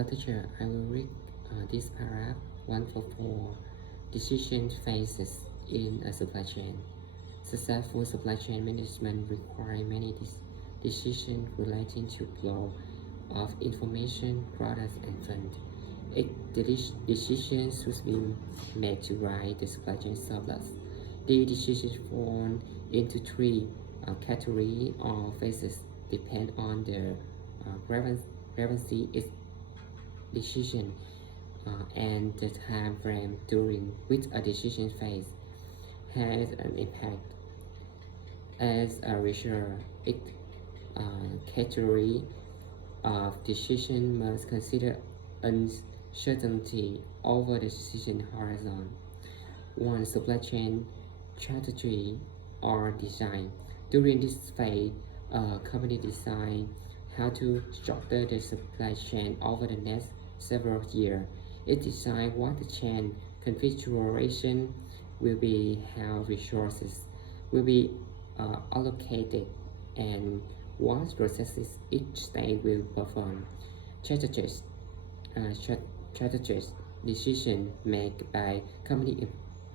Hello teacher, I will read this paragraph 144. Decision phases in a supply chain. Successful supply chain management requires many decisions relating to flow of information, products, and funds. Decisions should be made to write the supply chain surplus. The decisions fall into three categories or phases, depend on the relevancy decision and the time frame during which a decision phase has an impact. As a result, each category of decision must consider uncertainty over the decision horizon. One, supply chain strategy or design. During this phase, a company decides how to structure the supply chain over the next several years. It decides what the chain configuration will be, how resources will be allocated, and what processes each stage will perform. Strategies decision made by company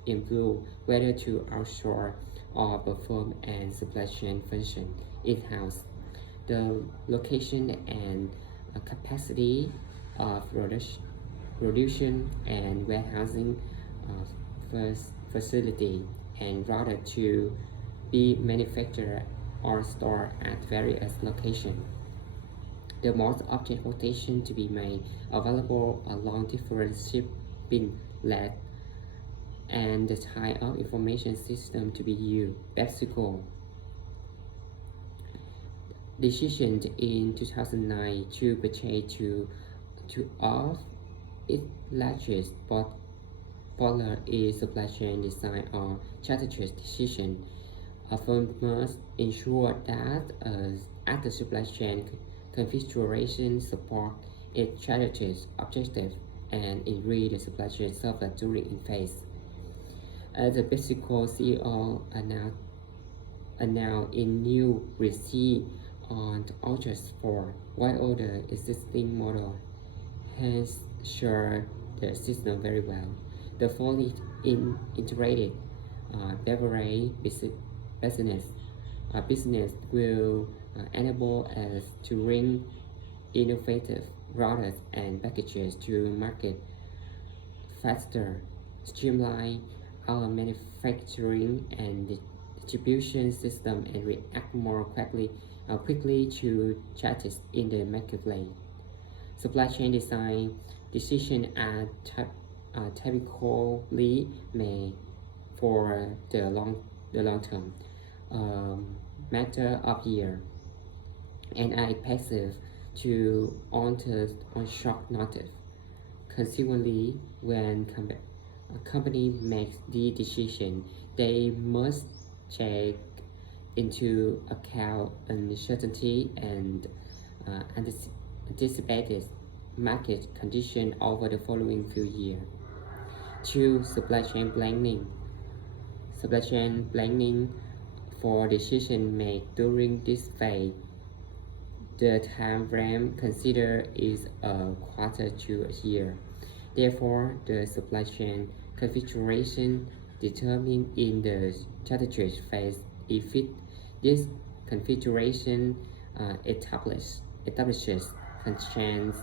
include whether to outsource or perform a supply chain function in-house, the location and capacity of production and warehousing facility, and rather to be manufactured or stored at various locations. The most object quotation to be made available along different shipping lanes and the type of information system to be used. PepsiCo decision in 2009 to purchase two of its largest bottler is supply chain design or strategic decision. A firm must ensure that as the supply chain configuration support its strategic objectives and increase the supply chain surplus during in phase. As the PepsiCo CEO announced in new receipt on August 4, while the existing model has served the system very well, the fully integrated beverage business will enable us to bring innovative products and packages to market faster, streamline our manufacturing and distribution system, and react more quickly to changes in the marketplace. Supply chain design decisions are typically made for the long term matter of year and are passive to on short notice. Consequently, when a company makes the decision, they must take into account uncertainty and anticipated market conditions over the following few years. 2. Supply chain planning. Supply chain planning for decision made during this phase. The time frame considered is a quarter to a year. Therefore, the supply chain configuration determined in the strategic phase if this configuration establishes constraints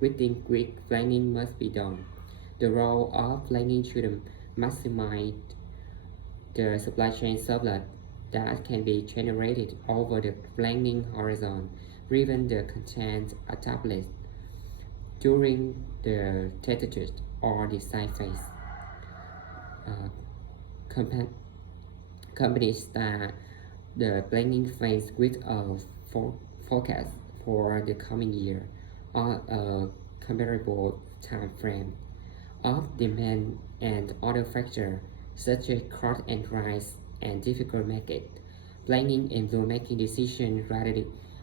within which planning must be done. The role of planning should maximize the supply chain surplus that can be generated over the planning horizon, given the content established during the strategic or design phase. Companies start the planning phase with a forecast for the coming year or a comparable time frame of demand and other factors such as cost and price and difficult market. Planning includes making decisions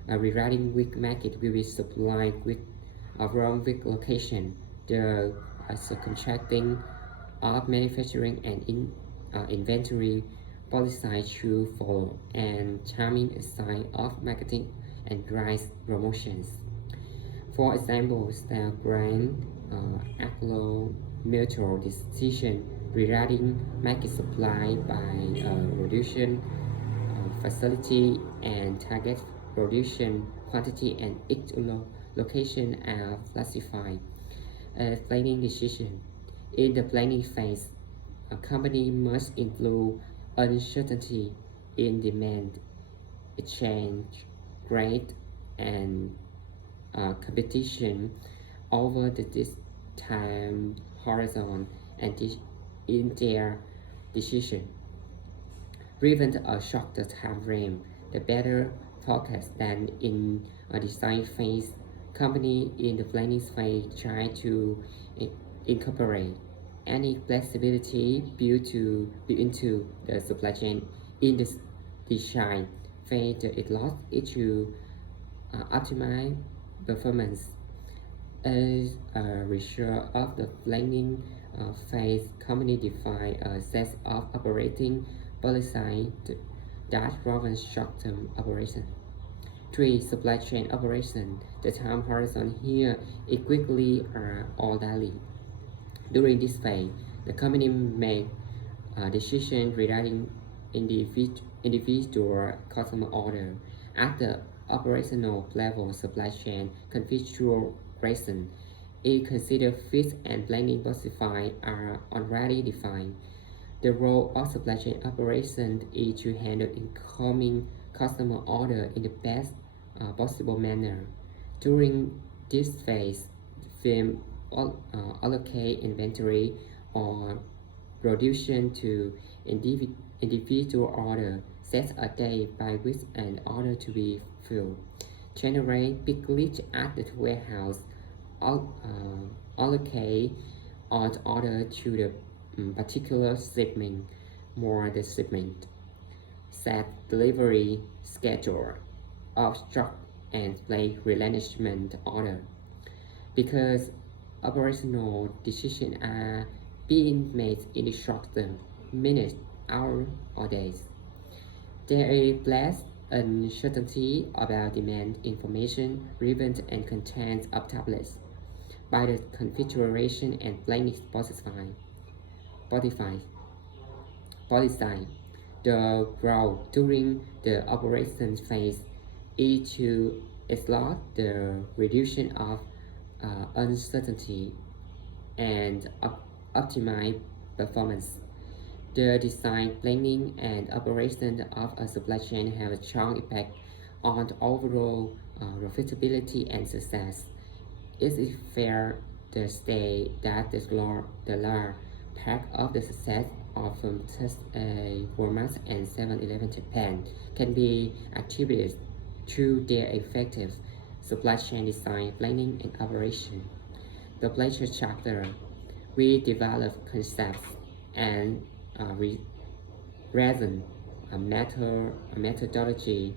regarding which market will be supplied with from which location, the subcontracting of manufacturing and inventory policies should follow, and timing aside of marketing and price promotions. For example, style grant Aglo mutual decision regarding market supply by reduction facility and target production quantity and each location are classified as planning decision. In the planning phase, a company must include uncertainty in demand, exchange rate, and competition over this time horizon and in their decision. Given a shorter time frame, the better forecast than in a design phase. Company in the planning phase try to incorporate any flexibility built into the supply chain in the design phase. It lost it to optimize performance. As a result of the planning phase, company define a set of operating policies that govern short-term operation. 3. Supply chain operation. The time horizon here is quickly or daily. During this phase, the company make decisions regarding individual customer order. At the operational level, supply chain configuration is considered fixed and planning specified are already defined. The role of supply chain operation is to handle incoming customer order in the best possible manner. During this phase, firm allocate inventory or production to individual order, set a date by which an order to be filled, generate big list at the warehouse, allocate all order to the particular shipment, more the shipment, set delivery schedule of stock and place replenishment order. Because operational decisions are being made in the short term, minutes, hours, or days. There is less uncertainty about demand information, relevant and content of tablets by the configuration and planning specified. Policy. The goal during the operation phase is to explore the reduction of uncertainty and optimize performance. The design, planning, and operation of a supply chain have a strong impact on the overall profitability and success. It is fair to say that the large part of the success of Walmart and 7-Eleven Japan can be attributed to their effective supply chain design, planning, and operation. The later chapter, we develop concepts and reason a methodology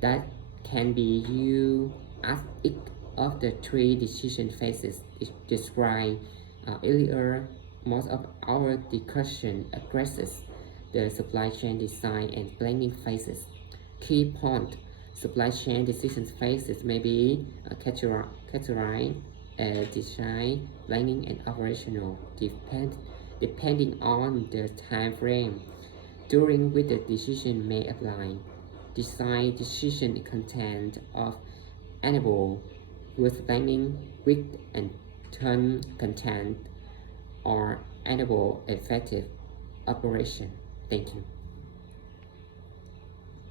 that can be used as each of the three decision phases described earlier. Most of our discussion addresses the supply chain design and planning phases. Key point: supply chain decision phases may be categorized as design, planning, and operational, depending on the time frame during which the decision may apply. Design decision content of enable with planning with and turn content or enable effective operation. Thank you.